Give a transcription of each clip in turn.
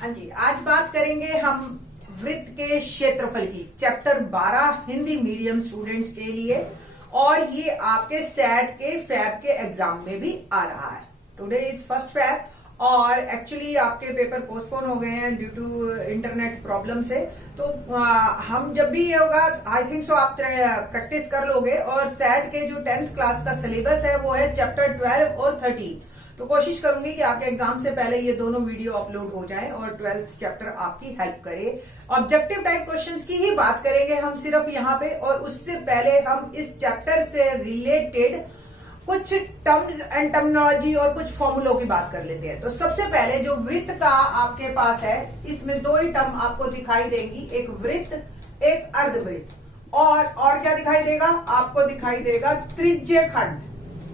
हाँ जी, आज बात करेंगे हम वृत्त के क्षेत्रफल की। चैप्टर 12 हिंदी मीडियम स्टूडेंट्स के लिए, और ये आपके सेट के फैब के एग्जाम में भी आ रहा है। टुडे इज फर्स्ट फैब, और एक्चुअली आपके पेपर पोस्टपोन हो गए हैं ड्यू टू इंटरनेट प्रॉब्लम से। तो हम जब भी ये होगा, आई थिंक सो आप प्रैक्टिस कर लोगे। और सेट के जो 10th क्लास का सिलेबस है वो है चैप्टर 12 और 13। तो कोशिश करूंगी कि आपके एग्जाम से पहले ये दोनों वीडियो अपलोड हो जाएं और 12th चैप्टर आपकी हेल्प करे। ऑब्जेक्टिव टाइप क्वेश्चंस की ही बात करेंगे हम सिर्फ यहाँ पे, और उससे पहले हम इस चैप्टर से रिलेटेड कुछ टर्म्स एंड टर्मिनोलॉजी और कुछ फॉर्मूलों की बात कर लेते हैं। तो सबसे पहले जो वृत्त का आपके पास है, इसमें दो ही टर्म आपको दिखाई देंगी, एक वृत्त, एक अर्धवृत्त। और क्या दिखाई देगा आपको? दिखाई देगा त्रिज्य खंड,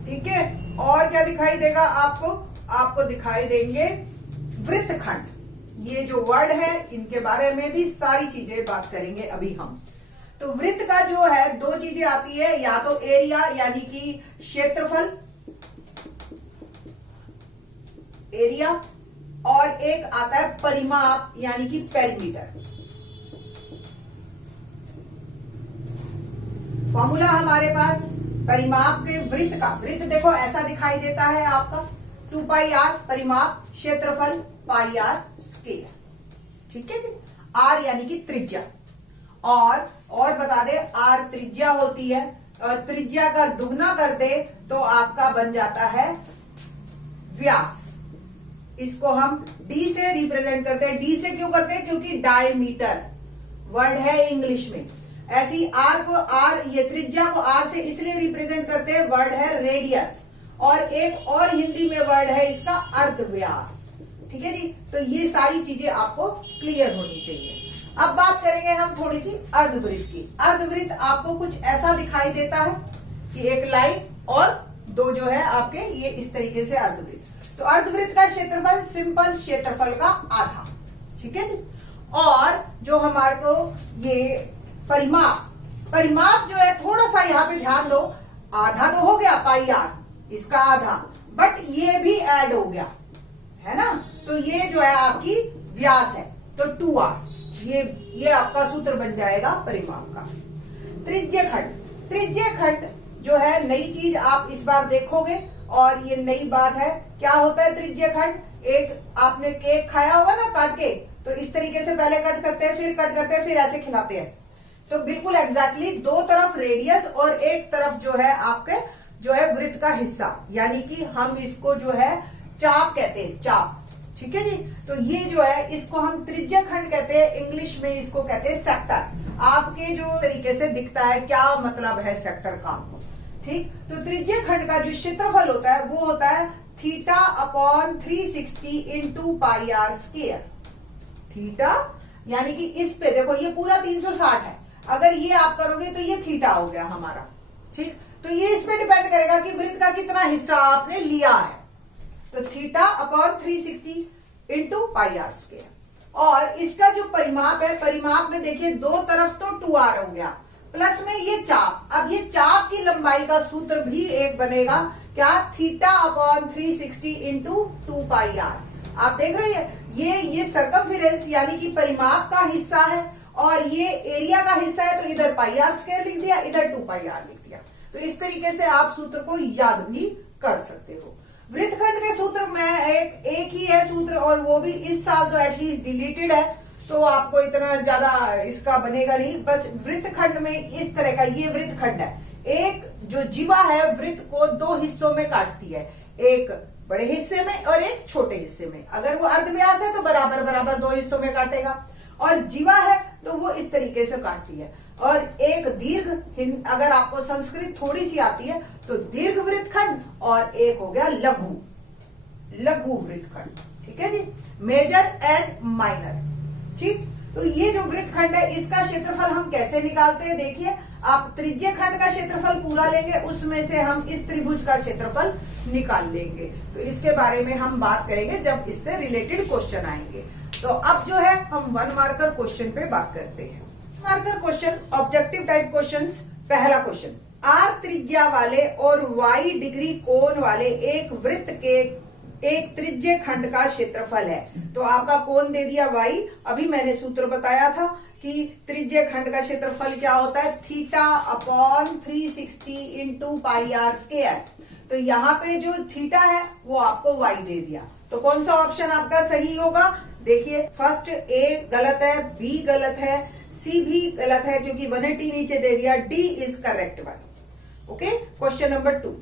ठीक है। और क्या दिखाई देगा आपको? आपको दिखाई देंगे वृत्तखंड। ये जो वर्ड है इनके बारे में भी सारी चीजें बात करेंगे अभी हम। तो वृत्त का जो है दो चीजें आती है, या तो एरिया यानी कि क्षेत्रफल, एरिया, और एक आता है परिमाप यानी कि पेरीमीटर। फॉर्मूला हमारे पास परिमाप के वृत्त का, वृत्त देखो ऐसा दिखाई देता है आपका 2 पाई आर परिमाप, क्षेत्रफल पाई आर स्क्वायर, ठीक है जी। आर यानी कि त्रिज्या, और बता दे आर त्रिज्या होती है, और त्रिज्या का दुगना कर दे तो आपका बन जाता है व्यास। इसको हम डी से रिप्रेजेंट करते हैं। डी से क्यों करते हैं? क्योंकि डायमीटर वर्ड है इंग्लिश में। ऐसी आर को, आर ये त्रिज्या को आर से इसलिए रिप्रेजेंट करते हैं, वर्ड है रेडियस। और एक और हिंदी में वर्ड है इसका अर्धव्यास, ठीक है जी। तो ये सारी चीजें आपको क्लियर होनी चाहिए। अब बात करेंगे हम थोड़ी सी अर्धवृत्त की। अर्धवृत्त आपको कुछ ऐसा दिखाई देता है कि एक लाइन और दो जो है आपके ये इस तरीके से अर्धवृत्त। तो अर्धवृत्त का क्षेत्रफल सिंपल क्षेत्रफल का आधा, ठीक है जी। और जो हमारे को ये परिमाप जो है, थोड़ा सा यहाँ पे ध्यान दो, आधा तो हो गया पाई आर, इसका आधा, बट ये भी ऐड हो गया है ना। तो ये जो है आपकी व्यास है, तो 2r, ये आपका सूत्र बन जाएगा परिमाप का। त्रिज्य खंड जो है नई चीज आप इस बार देखोगे, और ये नई बात है। क्या होता है त्रिज्य खंड? एक आपने केक खाया होगा ना काट के, तो इस तरीके से पहले कट करते हैं, फिर कट करते हैं, फिर ऐसे खिलाते हैं। तो बिल्कुल एग्जैक्टली दो तरफ रेडियस और एक तरफ जो है आपके जो है वृत्त का हिस्सा, यानी कि हम इसको जो है चाप कहते हैं, चाप, ठीक है जी। तो ये जो है इसको हम त्रिज्य खंड कहते हैं, इंग्लिश में इसको कहते हैं सेक्टर। आपके जो तरीके से दिखता है क्या मतलब है सेक्टर का, ठीक। तो त्रिज्य खंड का जो क्षेत्रफल होता है वो होता है θ/360 into pi are square. Theta यानी कि इस पे देखो ये पूरा 360 है, अगर ये आप करोगे तो ये थीटा हो गया हमारा, ठीक। तो ये इस पे डिपेंड करेगा कि वृत्त का कितना हिस्सा आपने लिया है। तो θ/360 इंटू पाई आर स्क्वायर। और इसका जो परिमाप है, परिमाप में देखिए दो तरफ तो 2r हो गया, प्लस में ये चाप। अब ये चाप की लंबाई का सूत्र भी एक बनेगा, क्या? θ/360 इंटू 2 पाई आर। आप देख रहे हैं ये सर्कमफिरेंस यानी कि परिमाप का हिस्सा है, और ये एरिया का हिस्सा है। तो इधर पाई आर स्क्वायर लिख दिया, इधर 2 पाई आर लिख दिया। तो इस तरीके से आप सूत्र को याद भी कर सकते हो। वृत्तखंड के सूत्र में एक ही है सूत्र, और वो भी इस साल तो एटलीस्ट डिलीटेड है, तो आपको इतना ज्यादा इसका बनेगा नहीं। बस वृत्तखंड में इस तरह का ये वृत्तखंड है। एक जो जीवा है वृत्त को दो हिस्सों में काटती है, एक बड़े हिस्से में और एक छोटे हिस्से में। अगर वो अर्धव्यास है तो बराबर बराबर दो हिस्सों में काटेगा, और जीवा है तो वो इस तरीके से काटती है। और एक दीर्घ, अगर आपको संस्कृत थोड़ी सी आती है तो दीर्घ वृत्तखंड, और एक हो गया लघु वृत्तखंड, ठीक है जी। मेजर एंड माइनर, ठीक। तो ये जो वृत्तखंड है इसका क्षेत्रफल हम कैसे निकालते हैं? देखिए, आप त्रिज्य खंड का क्षेत्रफल पूरा लेंगे, उसमें से हम इस त्रिभुज का क्षेत्रफल निकाल लेंगे। तो इसके बारे में हम बात करेंगे जब इससे रिलेटेड क्वेश्चन आएंगे। तो अब जो है हम 1 मार्कर क्वेश्चन पे बात करते हैं। Marker question, objective type questions. पहला क्वेश्चन, आर त्रिज्या वाले और y डिग्री कोण वाले एक वृत्त के एक त्रिज्य खंड का क्षेत्रफल है। तो आपका कोण दे दिया y। अभी मैंने सूत्र बताया था कि त्रिज्य खंड का क्षेत्रफल क्या होता है, theta upon 360 into pi are square. तो यहाँ पे जो थीटा है वो आपको y दे दिया। तो कौन सा ऑप्शन आपका सही होगा? देखिए, फर्स्ट ए गलत है, बी गलत है, सी भी गलत है क्योंकि 180 नीचे दे दिया। D is correct one. Okay, question number 2,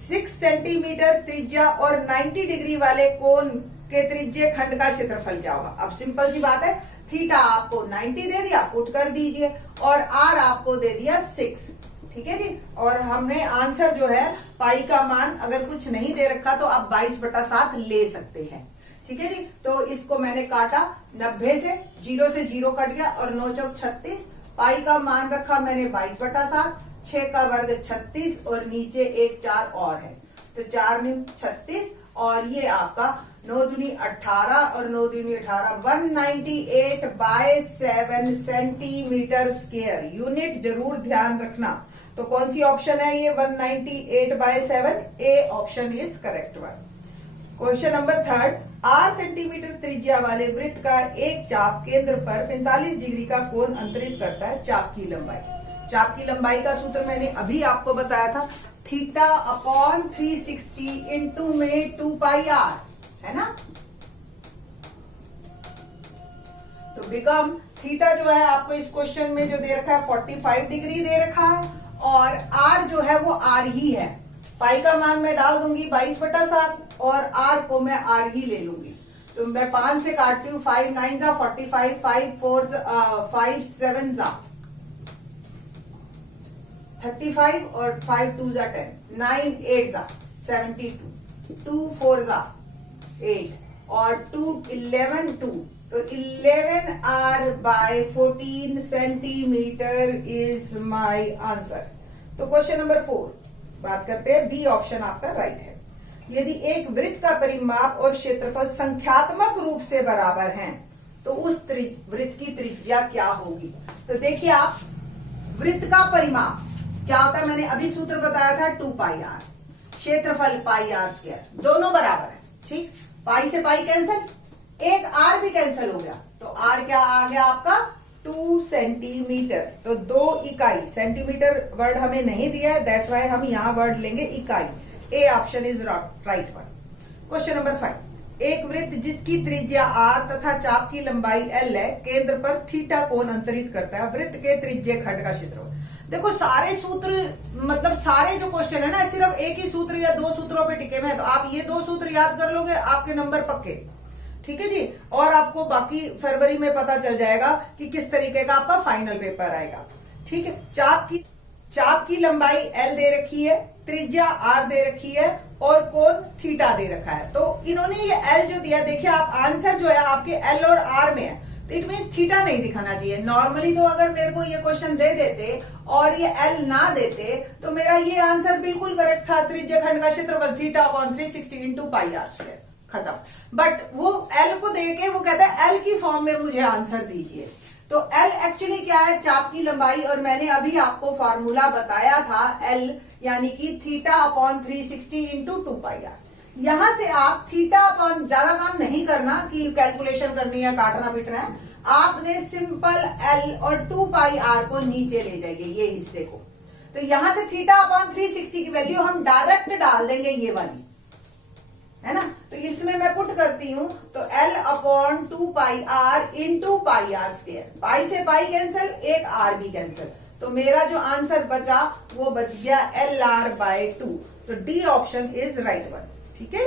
6 centimetre त्रिज्या और 90 डिग्री वाले कोण के त्रिज्य खंड का क्षेत्रफल क्या होगा? अब सिंपल सी बात है, थीटा आपको 90 दे दिया, पुट कर दीजिए, और आर आपको दे दिया 6। ठीक है जी। और हमने आंसर जो है पाई का मान अगर कुछ नहीं दे रखा तो आप 22/7 ले सकते हैं। ठीक है जी। तो इसको मैंने काटा 90 से, 0 से 0 कट गया और 9 चौक 36। पाई का मान रखा मैंने 22/7, 6 का वर्ग 36 और नीचे एक 4 और है, तो 4 × 36 और ये आपका 9 दूनी 18 और 9 दूनी 18, 198/7 सेंटीमीटर स्क्वायर। यूनिट जरूर ध्यान रखना। तो कौन सी ऑप्शन है ये 198/7? A option is correct one. Question number 3, 8 centimetre त्रिज्या वाले वृत्त का एक चाप केंद्र पर 45 डिग्री का कोण अंतरित करता है। चाप की लंबाई। चाप की लंबाई का सूत्र मैंने अभी आपको बताया था, थीटा अपॉन 360 इंटू में 2 पाई आर, है ना। तो बिकम थीटा जो है आपको इस क्वेश्चन में जो दे रखा है 45 डिग्री दे रखा है, और आर जो है वो आर ही है। पाई का मान मैं डाल दूंगी 22/7 और आर को मैं आर ही ले लूंगी। तो मैं 5 से काटती हूँ, 5 9 जा 45, 5 4 5 7 जा 35 और 5 2 जा 10, 9 8 जा 72, 2 4 जा 8 और 2 11 2, तो 11 r/14 centimetre is my answer. तो क्वेश्चन नंबर 4 बात करते हैं, बी ऑप्शन आपका राइट है। यदि एक वृत्त का परिमाप और क्षेत्रफल संख्यात्मक रूप से बराबर हैं, तो उस वृत्त की त्रिज्या क्या होगी? तो देखिए, आप वृत्त का परिमाप क्या होता है, मैंने अभी सूत्र बताया था 2 पाई आर, क्षेत्रफल पाई आर स्क्वायर, दोनों बराबर है। ठीक, पाई से पाई कैंसिल, एक आर भी कैंसिल हो गया, तो आर क्या आ गया आपका 2 सेंटीमीटर। तो 2 इकाई, सेंटीमीटर वर्ड हमें नहीं दिया है, दैट्स वाई हम यहाँ वर्ड लेंगे इकाई। A option is right one. Question number 5, एक वृत्त जिसकी त्रिज्या आर तथा चाप की लंबाई एल है, केंद्र पर थीटा कोण अंतरित करता है। वृत्त के त्रिज्य खंड का क्षेत्रफल। देखो, सारे सूत्र मतलब सारे जो क्वेश्चन है ना, सिर्फ एक ही सूत्र या 2 सूत्रों पे टिके हुए हैं, तो आप ये 2 सूत्र याद कर लोगे, आपके नंबर पक्के। ठीक है जी। और आपको बाकी फरवरी में पता चल जाएगा कि किस तरीके का आपका फाइनल पेपर आएगा। ठीक है। चाप की लंबाई एल दे रखी है, त्रिज्या आर दे रखी है और कोण थीटा दे रखा है। तो इन्होंने ये एल जो दिया, देखिए आप आंसर जो है आपके एल और आर में है, तो इट मीन्स थीटा नहीं दिखाना चाहिए। नॉर्मली तो अगर मेरे को ये क्वेश्चन दे देते और ये एल ना देते तो मेरा ये आंसर बिल्कुल करेक्ट था। त्रिज्य खंड का क्षेत्रफल theta upon 360 into pi are square, खत्म। बट वो एल को देके वो कहता है एल की फॉर्म में मुझे आंसर दीजिए। तो एल एक्चुअली क्या है, चाप की लंबाई, और मैंने अभी आपको फॉर्मूला बताया था एल यानी कि theta upon 360 into 2 pi r. यहां से आप थीटा अपॉन, ज्यादा काम नहीं करना कि कैलकुलेशन करनी है, काटना पीटना है, आपने सिंपल एल और 2 पाई आर को नीचे ले जाएंगे, ये हिस्से को। तो यहां से थीटा अपॉन 360 की वैल्यू हम डायरेक्ट डाल देंगे, ये वाली, है ना। तो इसमें मैं पुट करती हूं, तो L upon 2 pi R into pi are square. Pi से पाई कैंसिल, एक आर भी कैंसिल, तो मेरा जो आंसर बचा वो बच गया LR/2। तो D option is right one. ठीक है।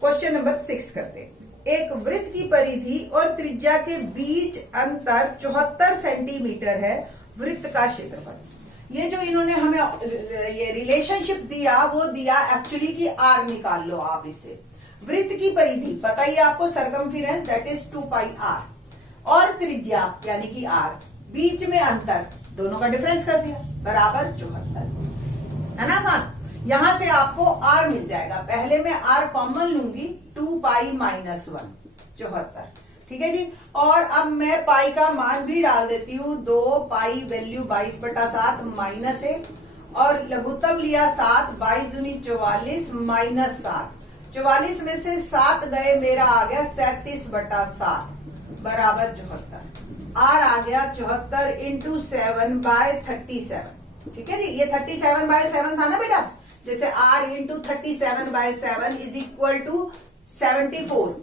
क्वेश्चन नंबर 6 करते हैं। एक वृत्त की परिधि और त्रिज्या के बीच अंतर 74 सेंटीमीटर है। वृत्त का क्षेत्रफल। ये जो इन्होंने हमें ये रिलेशनशिप दिया, वो दिया एक्चुअली कि आर निकाल लो आप इससे। वृत्त की परिधि पता ही आपको, सरकमफिरेंस दैट इज 2 पाई आर, और त्रिज्या यानी कि आर, बीच में अंतर, दोनों का डिफरेंस कर दिया, बराबर 74, है ना आसान। यहां से आपको आर मिल जाएगा, पहले मैं आर कॉमन लूंगी, 2 पाई माइनस 1, 74। ठीक है जी। और अब मैं पाई का मान भी डाल देती हूँ, 2 पाई वैल्यू 22/7 माइनस 1, और लघुत्तम लिया 7, 22 दूनी 44 माइनस 7, 44 में से 7 गए, मेरा आ गया 37/7 बराबर 74। आर आ गया 74 इंटू 7/37। ठीक है जी, ये 37/7 था ना बेटा, जैसे r into 37/7 is equal to 74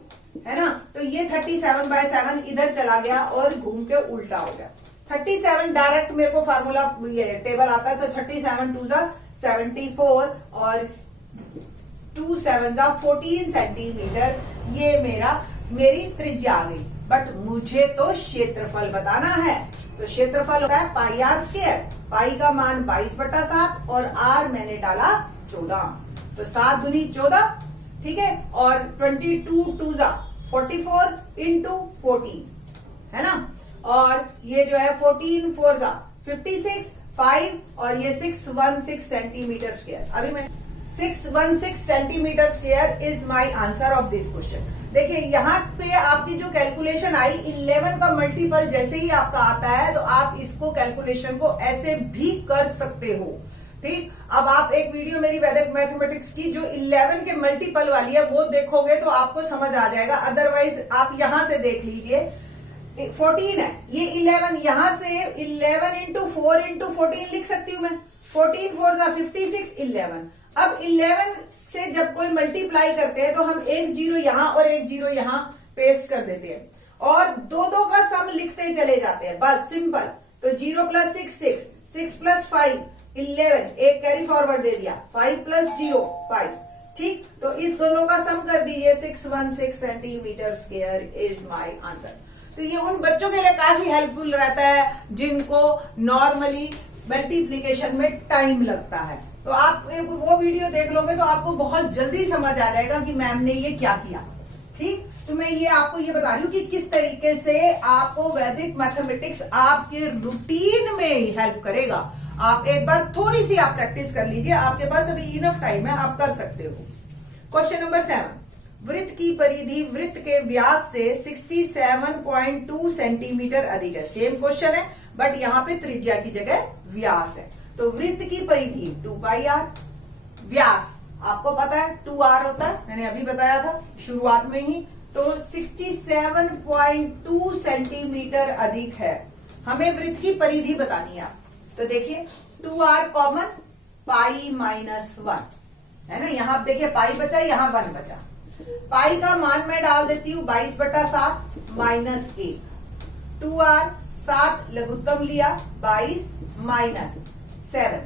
है ना, तो ये 37/7 इधर चला गया और घूम के उल्टा हो गया। 37 डायरेक्ट मेरे को फार्मूला ये टेबल आता है, तो 37 2 जा 74 और 2 7 जा 14 सेंटीमीटर, ये मेरी त्रिज्या आ गई। बट मुझे तो क्षेत्रफल बताना है, तो क्षेत्रफल होता है पाई आर स्क्वायर। पाई का मान 22/7 और आर मैंने डाला 14, तो 7 दूनी 14, ठीक है, और 22 2 जा 44 इंटू 14 है ना, और ये जो है 14 4 जा 56 5 और ये 616 सेंटीमीटर स्क्वायर। अभी मैं 616 centimetre square is my answer of this question. देखिए यहाँ पे आपकी जो कैलकुलेशन आई 11 का मल्टीपल जैसे ही आपका आता है तो आप इसको कैलकुलेशन को ऐसे भी कर सकते हो। ठीक, अब आप एक वीडियो मेरी वैदिक मैथमेटिक्स की जो 11 के मल्टीपल वाली है वो देखोगे तो आपको समझ आ जाएगा, अदरवाइज आप यहां से देख लीजिए। 14 है, ये 11, यहां से 11 इंटू 4 इंटू 14 लिख सकती हूं मैं, 14 4 जा 56 11। अब 11 से जब कोई मल्टीप्लाई करते हैं तो हम एक जीरो यहां और एक जीरो यहां पेस्ट कर देते हैं और दो का सम लिखते चले जाते हैं, बस सिंपल। तो 0 + 6 6 6 + 5 11, एक कैरी फॉरवर्ड दे दिया, 5 + 0 5। ठीक, तो इस दोनों का सम कर दीजिए, 616 centimetre square is my answer. तो ये उन बच्चों के लिए काफी हेल्पफुल रहता है जिनको नॉर्मली मल्टीप्लिकेशन में टाइम लगता है। तो आप वो वीडियो देख लोगे तो आपको बहुत जल्दी समझ आ जाएगा कि मैम ने ये क्या किया। ठीक, तो मैं ये आपको ये बता रही हूँ कि किस तरीके से आपको वैदिक मैथमेटिक्स आपके रूटीन में हेल्प करेगा। आप एक बार थोड़ी सी आप प्रैक्टिस कर लीजिए, आपके पास अभी इनफ टाइम है, आप कर सकते हो। क्वेश्चन नंबर 7, वृत्त की परिधि वृत्त के व्यास से 67.2 सेंटीमीटर अधिक है। सेम क्वेश्चन है बट यहाँ पे त्रिज्या की जगह व्यास है। तो वृत्त की परिधि 2πr, व्यास आपको पता है 2r होता है, मैंने अभी बताया था शुरुआत में ही। तो 67.2 सेंटीमीटर अधिक है, हमें वृत्त की परिधि बतानी है। तो देखिए 2r कॉमन, पाई -1 है ना, यहां देखिए पाई बचा, यहां 1 बचा। पाई का मान मैं डाल देती हूँ 22/7 -1, 2r 7 लघुत्तम लिया 22 -7,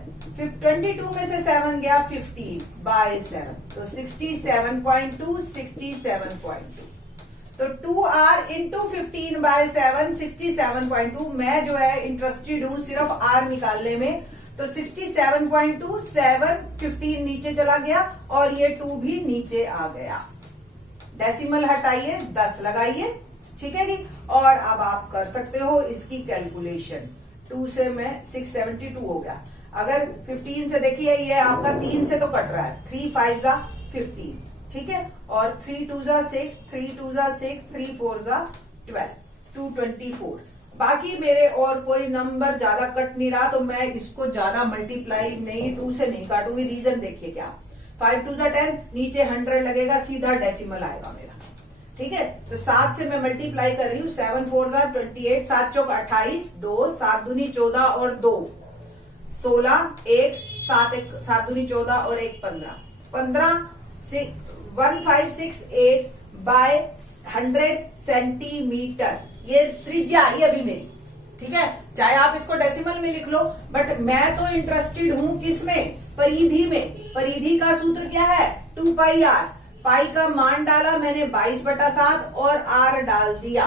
22 में से 7 गया 15/7, तो 67.2 67.2। तो 2r इंटू 15/7 67.2। मैं जो है इंटरेस्टेड हूं सिर्फ r निकालने में, तो 67.2 7 15 नीचे चला गया और ये 2 भी नीचे आ गया। डेसिमल हटाइए 10 लगाइए, ठीक है जी। और अब आप कर सकते हो इसकी कैलकुलेशन। 2 से मैं 672 हो गया। अगर 15 से देखिए ये आपका 3 से तो कट रहा है, 3 5 जा 15, ठीक है, और 3 2 जा 6, 3 2 जा 6, 3 4 जा 12, 224। बाकी मेरे और कोई नंबर ज्यादा कट नहीं रहा, तो मैं इसको ज्यादा मल्टीप्लाई नहीं 2 से नहीं काटूंगी। रीजन देखिए क्या, 5 2 जा 10, नीचे 100 लगेगा, सीधा डेसिमल आएगा मेरा, ठीक है। तो 7 से मैं मल्टीप्लाई कर रही हूँ, 7 4 जा 28, 7 चौक 28, 2 7 दूनी 14 और 2 16, 1 7 दूनी 14 और 1 15, 15 1568 बाय 100 सेंटीमीटर, ये त्रिज्या आई अभी मेरी, ठीक है। चाहे आप इसको डेसिमल में लिख लो, बट मैं तो इंटरेस्टेड हूं किसमें, परिधि में। परिधि का सूत्र क्या है, 2πr। पाई का मान डाला मैंने 22/7 और r डाल दिया,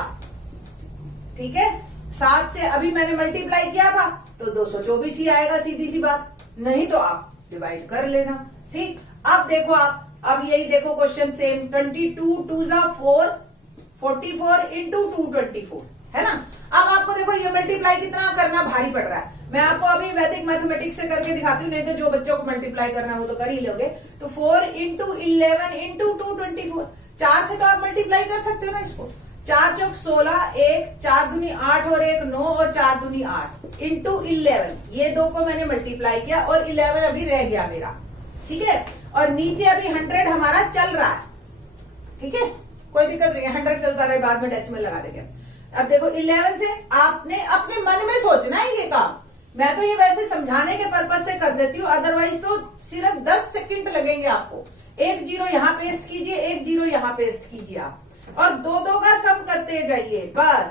ठीक है। 7 से अभी मैंने मल्टीप्लाई किया था तो 224 ही आएगा, सीधी सी बात, नहीं तो आप डिवाइड कर लेना, ठीक। अब देखो आप, अब यही देखो क्वेश्चन सेम, 22 2 जा 4, 44 इंटू 224 है ना। अब आपको देखो ये मल्टीप्लाई कितना करना भारी पड़ रहा है, मैं आपको अभी वैदिक मैथमेटिक्स से करके दिखाती हूँ, नहीं तो जो बच्चों को मल्टीप्लाई करना है वो तो कर ही लोगे। तो 4 इंटू 11 इंटू 224, 4 से तो आप मल्टीप्लाई कर सकते हो ना इसको, 4 चौक 16, 1 4 दूनी 8 और 1 9 और 4 दूनी 8 इंटू 11, ये दो को मैंने मल्टीप्लाई किया और 11 अभी रह गया मेरा, ठीक है। और नीचे अभी 100 हमारा चल रहा है, ठीक है, कोई दिक्कत नहीं है, 100 चलता रहे, बाद में डेसिमल लगा देंगे। अब देखो 11 से आपने अपने मन में सोचना है ये काम, मैं तो ये वैसे समझाने के पर्पज से कर देती हूँ, अदरवाइज तो सिर्फ 10 सेकंड लगेंगे आपको। एक जीरो यहाँ पेस्ट कीजिए, एक जीरो यहाँ पेस्ट कीजिए आप, और दो दो का सम करते जाइए बस।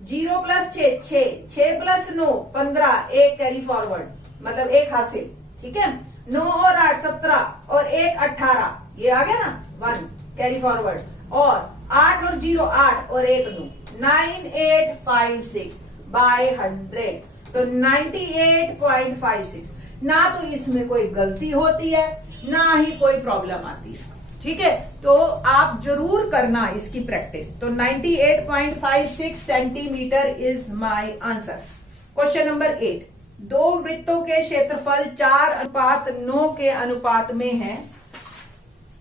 0 + 6 6, 6 + 9 15, एक कैरी फॉरवर्ड मतलब एक हासिल, ठीक है। 9 और 8 17 और एक 18, ये आ गया ना 1 कैरी फॉरवर्ड, और 8 और 0 8 और एक 9, 9856 बाय 100, तो 98.56। ना तो इसमें कोई गलती होती है ना ही कोई प्रॉब्लम आती है, ठीक है। तो आप जरूर करना इसकी प्रैक्टिस। तो 98.56 centimetre is my answer. Question number 8, दो वृत्तों के क्षेत्रफल 4:9 के अनुपात में है,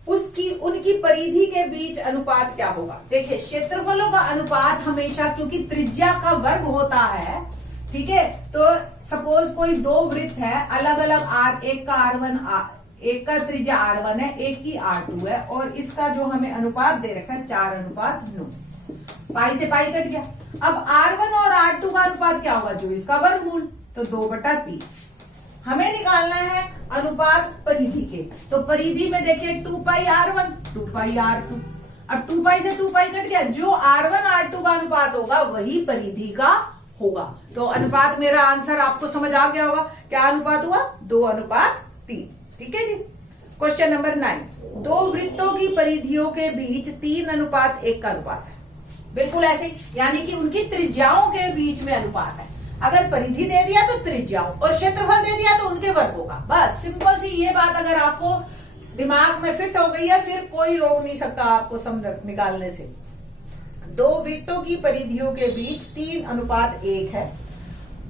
उनकी परिधि के बीच अनुपात क्या होगा। देखिए क्षेत्रफलों का अनुपात हमेशा, क्योंकि त्रिज्या का वर्ग होता है, ठीक है। तो सपोज कोई दो वृत्त है अलग अलग आर, एक का R1 एक का त्रिज्या R1 है, एक की R2 है, और इसका जो हमें अनुपात दे रखा है 4:9, पाई से पाई कट गया। अब R1 और R2 का अनुपात क्या होगा, जो इसका वर्गमूल, तो 2/3। हमें निकालना है अनुपात परिधि के, तो परिधि में देखिए 2πr1 2πr2, अब 2π से 2π कट गया, जो R1 R2 का अनुपात होगा वही परिधि का होगा। तो अनुपात, मेरा आंसर आपको समझ आ गया होगा, क्या अनुपात हुआ, 2:3, ठीक है जी। क्वेश्चन नंबर 9, दो वृत्तों की परिधियों के बीच 3:1 का अनुपात है, बिल्कुल ऐसे, यानी कि उनकी त्रिज्याओं के बीच में अनुपात है। अगर परिधि दे दिया तो त्रिज्याओं, और क्षेत्रफल दे दिया तो उनके वर्गों का, बस सिंपल सी ये बात अगर आपको दिमाग में फिट हो गई है, फिर कोई रोक नहीं सकता आपको समझ निकालने से। दो वृत्तों की परिधियों के बीच 3:1 है।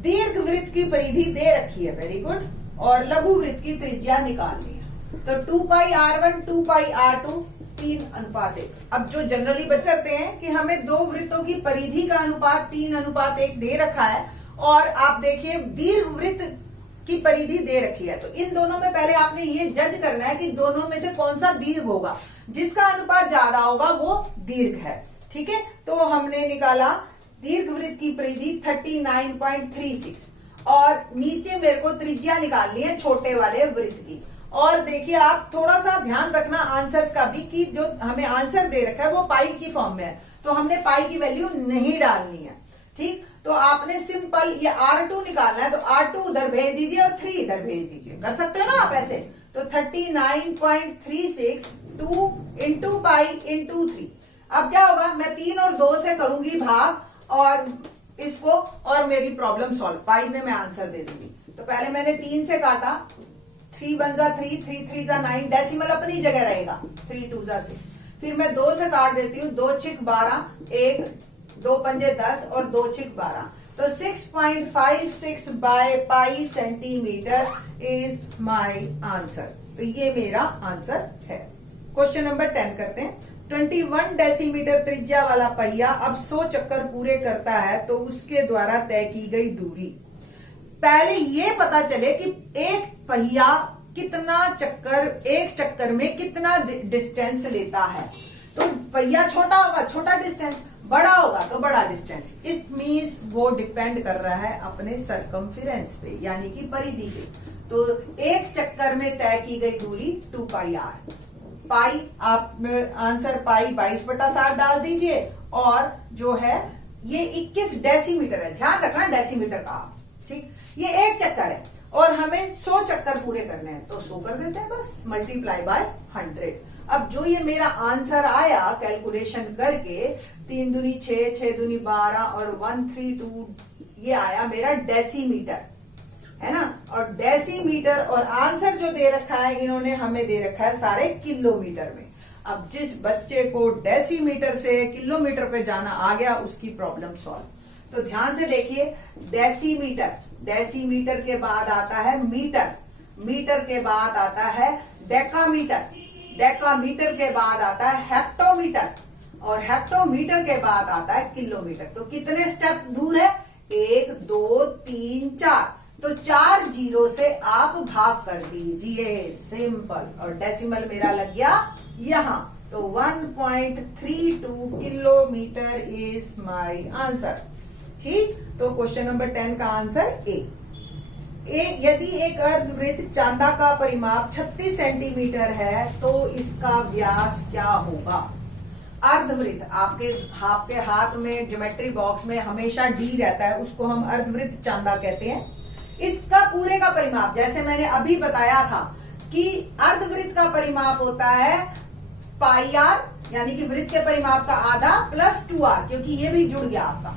दीर्घ वृत्त की परिधि दे रखी है, वेरी गुड, और लघु वृत्त की त्रिज्या निकालनी है, तो 2πr1 2πr2 3:1। अब जो जनरली बात करते हैं कि हमें दो वृत्तों की परिधि का अनुपात 3:1 दे रखा है, और आप देखिए दीर्घ वृत्त की परिधि दे रखी है, तो इन दोनों में पहले आपने ये जज करना है कि दोनों में से कौन सा दीर्घ होगा, जिसका अनुपात ज्यादा होगा वो दीर्घ है, ठीक है। तो हमने निकाला दीर्घ वृत्त की परिधि 39.36, और नीचे मेरे को त्रिज्या निकालनी है छोटे वाले वृत्त की। और देखिए आप थोड़ा सा ध्यान रखना आंसर्स का भी, कि जो हमें आंसर दे रखा है वो पाई की फॉर्म में है, तो हमने पाई की वैल्यू नहीं डालनी है, ठीक। तो आपने सिंपल ये R2 निकालना है, तो R2 उधर भेज दीजिए और 3 इधर भेज दीजिए, कर सकते हो ना आप ऐसे। तो 39.36 2 × पाई × 3। अब क्या होगा, मैं 3 और 2 से करूंगी भाग, और इसको, और मेरी प्रॉब्लम सॉल्व, पाई में मैं आंसर दे दूंगी। तो पहले मैंने 3 से काटा, 3 × 1 = 3, 3 × 3 = 9, डेसिमल अपनी जगह रहेगा, 3 × 2 = 6। फिर मैं 2 से काट देती हूँ, 2 × 6 = 12, 1 2 × 5 = 10 और 2 × 6 = 12, तो 6.56 by pi centimetre is my answer. तो ये मेरा आंसर है। क्वेश्चन नंबर 10 करते हैं। 21 डेसीमीटर त्रिज्या वाला पहिया अब 100 चक्कर पूरे करता है, तो उसके द्वारा तय की गई दूरी, पहले ये पता चले कि एक पहिया कितना चक्कर, एक चक्कर में कितना डिस्टेंस लेता है। तो पहिया छोटा होगा छोटा डिस्टेंस, बड़ा होगा तो बड़ा डिस्टेंस। इट मींस वो डिपेंड कर रहा है अपने सरकमफेरेंस पे, यानी कि परिधि पे। तो एक चक्कर में तय की गई दूरी 2πr। पाई, आप आंसर पाई 22/60 डाल दीजिए, और जो है ये 21 डेसीमीटर है, ध्यान रखना डेसीमीटर का, ठीक। ये एक चक्कर है और हमें 100 चक्कर पूरे करने हैं, तो 100 कर देते हैं बस, मल्टीप्लाई बाय 100। अब जो ये मेरा आंसर आया कैलकुलेशन करके, 3 दूनी 6, 6 दूनी 12 और 132, ये आया मेरा डेसीमीटर, है ना। और डेसीमीटर, और आंसर जो दे रखा है इन्होंने हमें दे रखा है सारे किलोमीटर में। अब जिस बच्चे को डेसीमीटर से किलोमीटर पे जाना आ गया, उसकी प्रॉब्लम सॉल्व। तो ध्यान से देखिए, डेसीमीटर, डेसीमीटर के बाद आता है मीटर, मीटर के बाद आता है डेकामीटर, डेकामीटर के बाद आता है हेक्टोमीटर, और हेक्टोमीटर के बाद आता है किलोमीटर। तो कितने स्टेप दूर है, 1 2 3 4, तो 4 जीरो से आप भाग कर दीजिए, सिंपल। और डेसिमल मेरा लग गया यहां, तो 1.32 किलोमीटर इज माय आंसर। ठीक, तो क्वेश्चन नंबर 10 का आंसर ए। यदि एक अर्धवृत्त चांदा का परिमाप 36 सेंटीमीटर है तो इसका व्यास क्या होगा? अर्धवृत्त आपके हाथ में ज्योमेट्री बॉक्स में हमेशा डी रहता है, उसको हम अर्धवृत्त चांदा कहते हैं। इसका पूरे का परिमाप, जैसे मैंने अभी बताया था कि अर्धवृत्त का परिमाप होता है पाई आर, यानी कि वृत्त के परिमाप का आधा प्लस 2r, क्योंकि ये भी जुड़ गया आपका।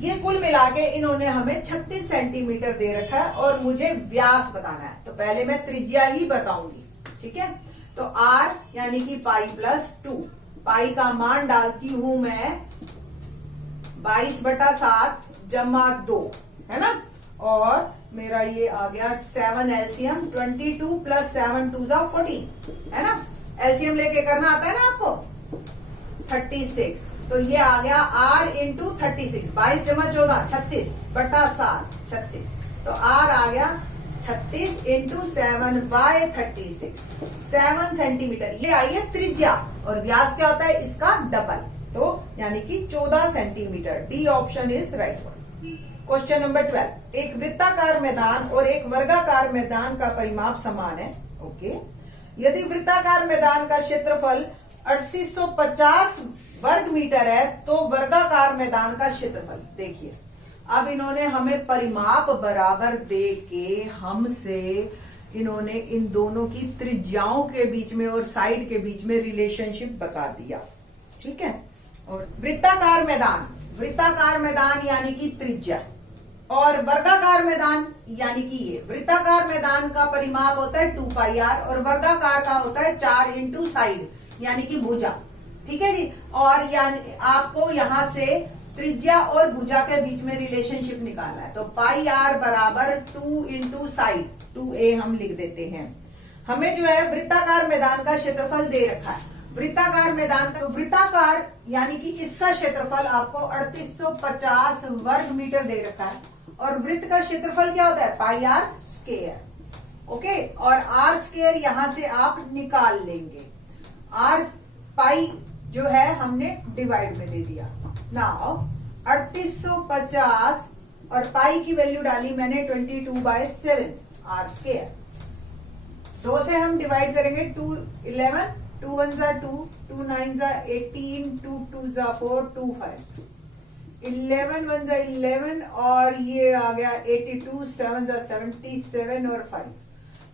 ये कुल मिला के इन्होंने हमें 36 सेंटीमीटर दे रखा है और मुझे व्यास बताना है, तो पहले मैं त्रिज्या ही बताऊंगी। ठीक है, तो r यानी कि पाई प्लस 2, पाई का मान डालती हूं मैं 22/7 जमा 2, है ना, और मेरा ये आ गया 7 एलसीएम 22 प्लस 7 2 14, है ना। एलसीएम लेके करना आता है ना आपको, 36, तो ये आ गया r इंटू 36, 22 जमा 14 36/7 36, तो r आ गया 36 इंटू 7 बाय 36, 7 सेंटीमीटर। ये आई है त्रिज्या, और व्यास क्या होता है इसका डबल, तो यानी कि 14 centimetre. D option is right one. Question number 12, एक वृत्ताकार मैदान और एक वर्गाकार मैदान का परिमाप समान है। ओके, यदि वृत्ताकार मैदान का क्षेत्रफल 3850 वर्ग मीटर है तो वर्गाकार मैदान का क्षेत्रफल, देखिए अब इन्होंने हमें परिमाप बराबर दे के हमसे इन्होंने इन दोनों की त्रिज्याओं के बीच में और साइड के बीच में रिलेशनशिप बता दिया। ठीक है, और वृत्ताकार मैदान यानी कि त्रिज्या, और वर्गाकार मैदान यानी कि ये वृत्ताकार मैदान का परिमाप होता है 2 पाई आर और वर्गाकार का होता है 4 इंटू साइड यानी कि भुजा। ठीक है जी, और यानी आपको यहां से त्रिज्या और भुजा के बीच में रिलेशनशिप निकालना है, तो पाई आर बराबर 2 इंटू साइड 2a हम लिख देते हैं। हमें जो है वृत्ताकार मैदान का क्षेत्रफल दे रखा है, वृत्ताकार मैदान का, वृत्ताकार यानी कि इसका क्षेत्रफल आपको 3850 वर्ग मीटर दे रखा है, और वृत्त का क्षेत्रफल क्या होता है पाई आर स्क्वायर। ओके, और आर स्क्वायर यहां से आप निकाल लेंगे, आर पाई जो है हमने डिवाइड में दे दिया। नाउ 3850 और पाई की वैल्यू डाली मैंने 22/7 आर स्क्वायर, 2 से हम डिवाइड करेंगे 2 11 2 1 जा 2 2 9 जा 18 2 2 जा 4 2 5 11 1 जा 11 और ये आ गया 82 7 जा 77 और 5,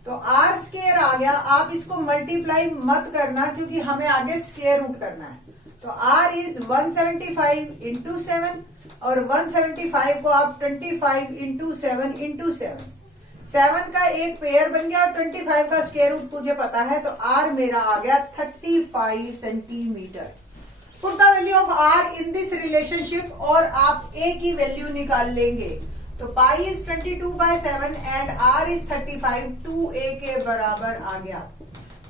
तो आर स्क्वायर आ गया। आप इसको मल्टीप्लाई मत करना क्योंकि हमें आगे स्क्वायर रूट करना है, तो r इज 175 इंटू 7 और 175 को आप 25 इंटू 7 इंटू 7 का एक पेयर बन गया और 25 का स्क्वायर रूट मुझे पता है, तो r मेरा आ गया 35 centimetre. Put the value of r in this relationship और आप a की वैल्यू निकाल लेंगे, तो pi is 22/7 and r is 35, 2a के बराबर आ गया,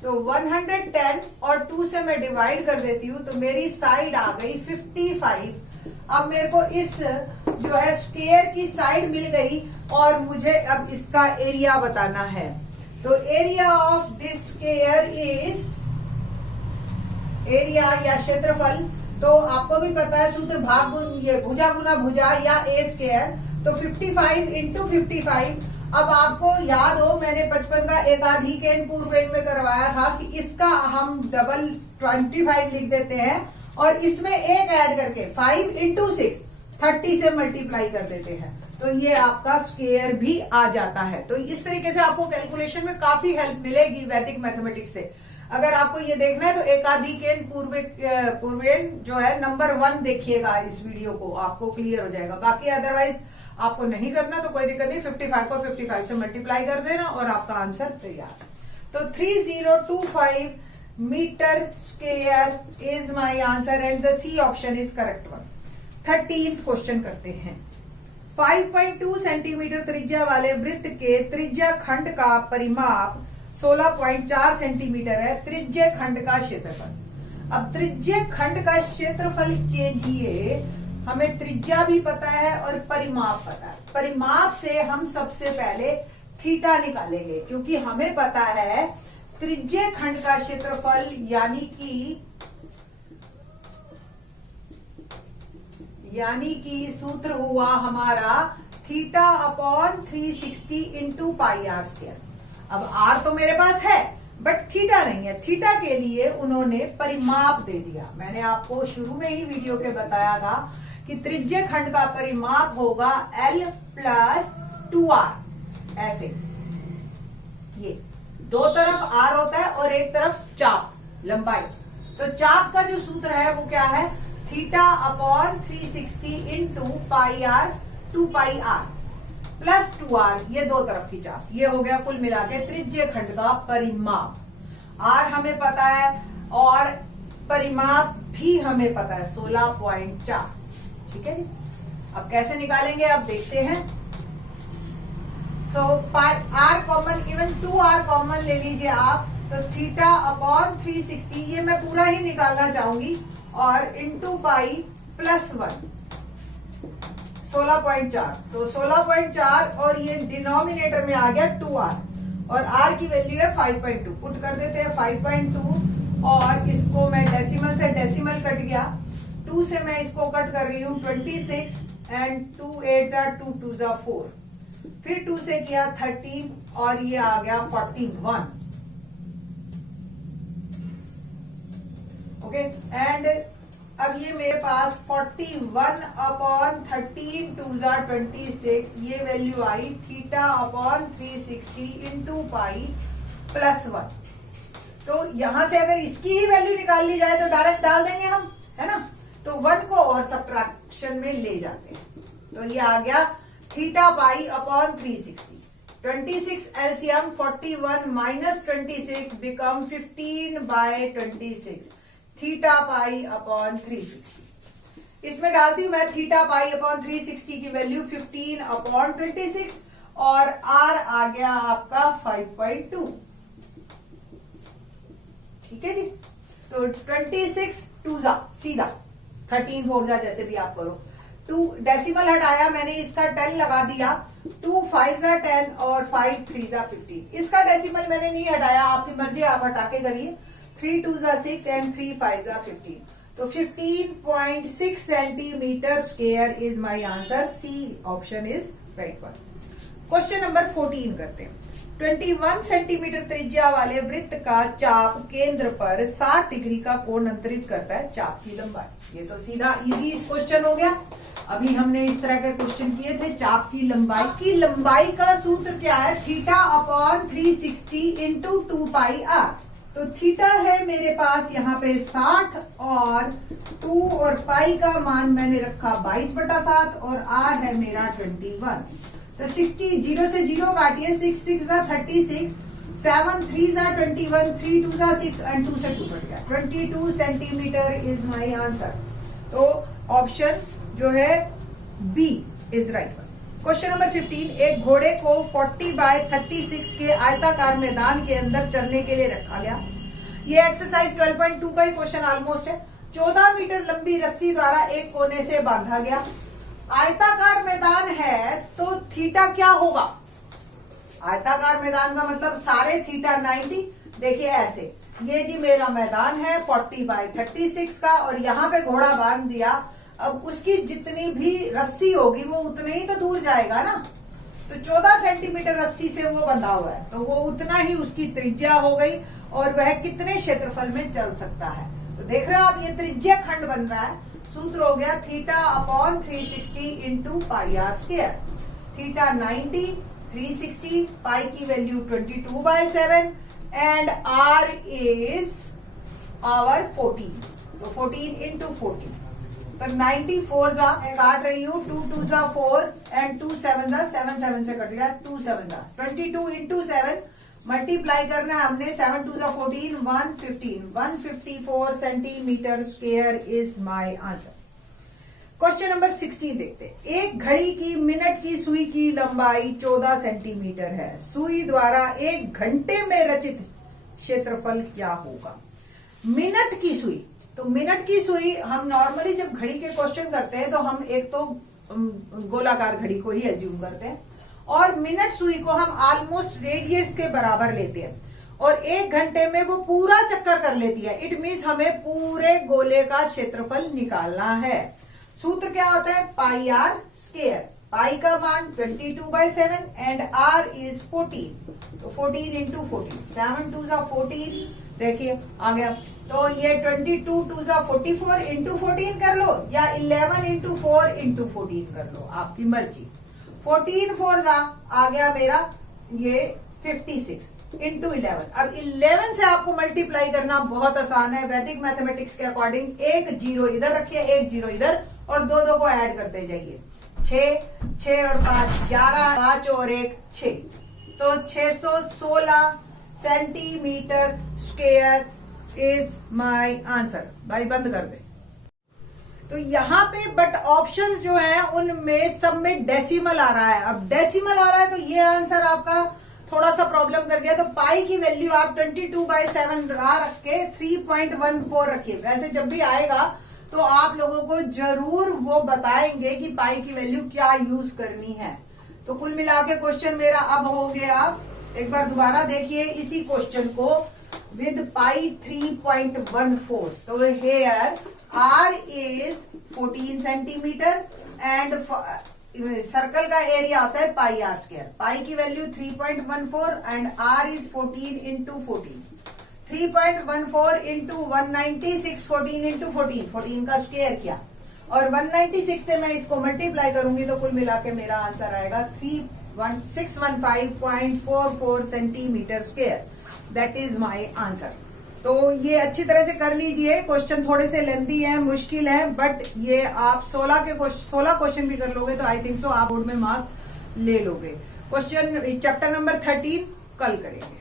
तो 110 और 2 से मैं डिवाइड कर देती हूँ, तो मेरी साइड आ गई 55। अब मेरे को इस जो है स्क्वायर की साइड मिल गई और मुझे अब इसका एरिया बताना है, तो area of this square is, area या क्षेत्रफल, तो आपको भी पता है सूत्र भाग गुण ये भुजा गुना भुजा या a स्क्वायर, तो 55 इंटू 55। अब आपको याद हो मैंने 55 का एकाधिकेन पूर्वेन में करवाया था कि इसका हम डबल 25 लिख देते हैं और इसमें एक ऐड करके 5 इंटू 6 30 से मल्टीप्लाई कर देते हैं, तो ये आपका स्क्वायर भी आ जाता है। तो इस तरीके से आपको कैलकुलेशन में काफी हेल्प मिलेगी वैदिक मैथमेटिक्स से। अगर आपको ये देखना है तो एकाधिकेन पूर्वेन जो है नंबर 1 देखिएगा इस वीडियो को, आपको क्लियर हो जाएगा। बाकी अदरवाइज आपको नहीं करना तो कोई दिक्कत नहीं, 55 को 55 से मल्टीप्लाई कर देना और आपका आंसर तैयार। तो 3025 metre square is my answer and the C option is correct one. 13th question करते हैं। 5.2 सेंटीमीटर त्रिज्या वाले वृत्त के त्रिज्या खंड का परिमाप 16.4 सेंटीमीटर है, त्रिज्य खंड का क्षेत्रफल। अब त्रिज्य खंड का क्षेत्रफल के लिए हमें त्रिज्या भी पता है और परिमाप पता है। परिमाप से हम सबसे पहले थीटा निकालेंगे, क्योंकि हमें पता है त्रिज्य खंड का क्षेत्रफल यानी कि सूत्र हुआ हमारा theta upon 360 into pi are square. अब आर तो मेरे पास है बट थीटा नहीं है। थीटा के लिए उन्होंने परिमाप दे दिया। मैंने आपको शुरू में ही वीडियो के बताया था कि त्रिज्य खंड का परिमाप होगा L प्लस 2R। ऐसे ये दो तरफ R होता है और एक तरफ चाप लंबाई। तो चाप का जो सूत्र है वो क्या है, theta upon 360 into pi r 2 pi r plus 2R, ये दो तरफ की चाप। ये हो गया कुल मिला के त्रिज्य खंड का परिमाप। आर हमें पता है और परिमाप भी हमें पता है 16.4। ठीक है जी। अब कैसे निकालेंगे अब देखते हैं। तो are common, even 2R common ले लीजिए आप, तो थीटा अपॉन 360 ये मैं पूरा ही निकालना चाहूंगी और इंटू पाई प्लस 1 16.4। तो 16.4 और ये डिनोमिनेटर में आ गया 2R और R की वैल्यू है 5.2। पुट कर देते हैं 5.2 और इसको मैं डेसिमल से डेसिमल कट गया, 2 से मैं इसको कट कर रही हूँ 26 एंड 2 8 जा 2 2 जा 4, फिर 2 से किया 13 और ये आ गया 41। ओके एंड अब ये मेरे पास 41 अपॉन 13 2 जा 26, ये वैल्यू आई theta upon 360 into pi plus 1। तो यहां से अगर इसकी ही वैल्यू निकाल ली जाए तो डायरेक्ट डाल देंगे हम, है ना। तो 1 को और सब्ट्रैक्शन में ले जाते हैं, तो ये आ गया theta pi upon 360। 26 LCM 41 minus 26 become 15/26 theta pi upon 360। इसमें डालती हूं मैं थीटा पाई अपॉन 360 की वैल्यू 15 अपॉन 26 और आर आ गया आपका 5.2। ठीक है जी। तो 26 2 जा सीधा 13 4 जा जैसे भी आप करो, 2 डेसिमल हटाया मैंने, इसका 10 लगा दिया, 2 5 जा 10 और 5 3 जा 15। इसका डेसिमल मैंने नहीं हटाया, आपकी मर्जी, आप हटा के करिए। 3 2 जा 6 एंड 3 5 जा 15। तो 15.6 centimetre square is my answer. C option is right one. Question number 14 करते हैं। 21 सेंटीमीटर त्रिज्या वाले वृत्त का चाप केंद्र पर 60 डिग्री का कोण अंतरित करता है। चाप की लंबाई, ये तो सीधा इजी क्वेश्चन हो गया। अभी हमने इस तरह के क्वेश्चन किए थे। चाप की लंबाई का सूत्र क्या है, theta upon 360 into 2 pi r. तो थीटा है मेरे पास यहाँ पे 60 और 2 और पाई का मान मैंने रखा 22/7 और आर है मेरा 21। तो 60 0 से 0 काटिए, 6 6 जा 36, 7 3 जा 21, 3 2 जा 6 एंड 2 से 2 कट गया। 22 सेंटीमीटर इज माय आंसर। तो ऑप्शन जो है B is right one. Question number 15। एक घोड़े को 40/36 के आयताकार मैदान के अंदर चलने के लिए रखा गया। ये एक्सरसाइज 12.2 का ही क्वेश्चन ऑलमोस्ट है। 14 मीटर लंबी रस्सी द्वारा एक कोने से बांधा गया। आयताकार मैदान है तो थीटा क्या होगा। आयताकार मैदान का मतलब सारे थीटा 90। देखिए ऐसे, ये जी मेरा मैदान है 40/36 का और यहाँ पे घोड़ा बांध दिया। अब उसकी जितनी भी रस्सी होगी वो उतने ही तो दूर जाएगा ना। तो 14 सेंटीमीटर रस्सी से वो बंधा हुआ है, तो वो उतना ही उसकी त्रिज्या हो गई और वह कितने क्षेत्रफल में चल सकता है। तो देख रहे हो आप, ये त्रिज्या खंड बन रहा है। सूत्र हो गया theta upon 360 into pi are square. Theta 90, 360, pi की value 22/7 and r is our 14। तो 14 इंटू 14, तो 94 जा काट रही हूँ, 2 2 जा 4 एंड 2 7 जा 7 7 से कट गया, 2 7 जा 22 इंटू 7 मल्टीप्लाई करना है हमने, 7 2 जा 14 154 centimetre square is my answer. Question number 16 देखते हैं। एक घड़ी की मिनट की सुई की लंबाई 14 सेंटीमीटर है। सुई द्वारा 1 घंटे में रचित क्षेत्रफल क्या होगा। मिनट की सुई, तो मिनट की सुई हम नॉर्मली जब घड़ी के क्वेश्चन करते हैं तो हम एक तो गोलाकार घड़ी को ही एज्यूम करते हैं, और मिनट सुई को हम ऑलमोस्ट रेडियंस के बराबर लेते हैं, और 1 घंटे में वो पूरा चक्कर कर लेती है। इट मीन्स हमें पूरे गोले का क्षेत्रफल निकालना है। सूत्र क्या होता है? Pi are square. पाई का मान 22/7 एंड आर इज 14, तो 14 इंटू 14, 7 2 14, देखिए आ गया। तो ये 22 2 44 इंटू 14 कर लो, या 11 इंटू 4 इंटू 14 कर लो, आपकी मर्जी। 14 4 आ गया मेरा ये 56 इंटू 11। अब 11 से आपको मल्टीप्लाई करना बहुत आसान है वैदिक मैथमेटिक्स के अकॉर्डिंग। एक जीरो इधर रखिए, एक जीरो इधर, और दो को ऐड करते जाइए। 6 और 5 11, 5 और 1 6, तो 616 centimetre square is my answer. भाई बंद कर दे। तो यहाँ पे बट ऑप्शंस जो हैं उनमें सब में डेसिमल आ रहा है। अब डेसिमल आ रहा है तो ये आंसर आपका थोड़ा सा प्रॉब्लम कर गया। तो पाई की वैल्यू आप 22/7 रख के 3.14 रखिए। वैसे जब भी आएगा तो आप लोगों को जरूर वो बताएंगे कि पाई की वैल्यू क्या यूज करनी है। तो कुल मिला के क्वेश्चन मेरा अब हो गया, एक बार दोबारा देखिए इसी क्वेश्चन को विद पाई 3.14। तो here r is 14 centimetre and circle का एरिया आता है पाई आर स्क्वायर। पाई की value 3.14 and r is 14 into 14। 3.14 into 196, 14 into 14 का स्क्वायर किया, और 196 से मैं इसको मल्टीप्लाई करूंगी तो कुल मिला के मेरा आंसर आएगा 615.44 centimetre square. That is my answer. तो ये अच्छी तरह से कर लीजिए। क्वेश्चन थोड़े से लेंथी है, मुश्किल है, बट ये आप 16 क्वेश्चन भी कर लोगे तो आई थिंक सो आप बोर्ड में मार्क्स ले लोगे। क्वेश्चन चैप्टर नंबर 13 कल करेंगे।